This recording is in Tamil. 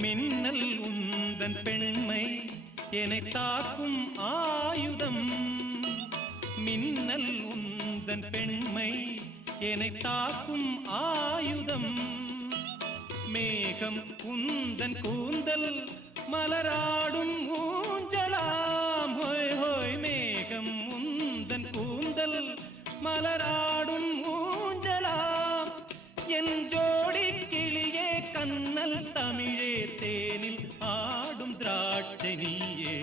மின்னல் உந்தன் பெண்மை என்னை தாக்கும் ஆயுதம். மின்னல் உந்தன் பெண்மை என்னை தாக்கும் ஆயுதம். மேகம் உந்தன் கூந்தல் மலராடும் ஊஞ்சலாம். ஹோய் ஹோய் மேகம் உந்தன் கூந்தல் மலராடும் ஊஞ்சலாம். என் ஜோடி கிளியே கண்ணல் தமிழே தேனில் ஆடும் திராட்சை நீயே.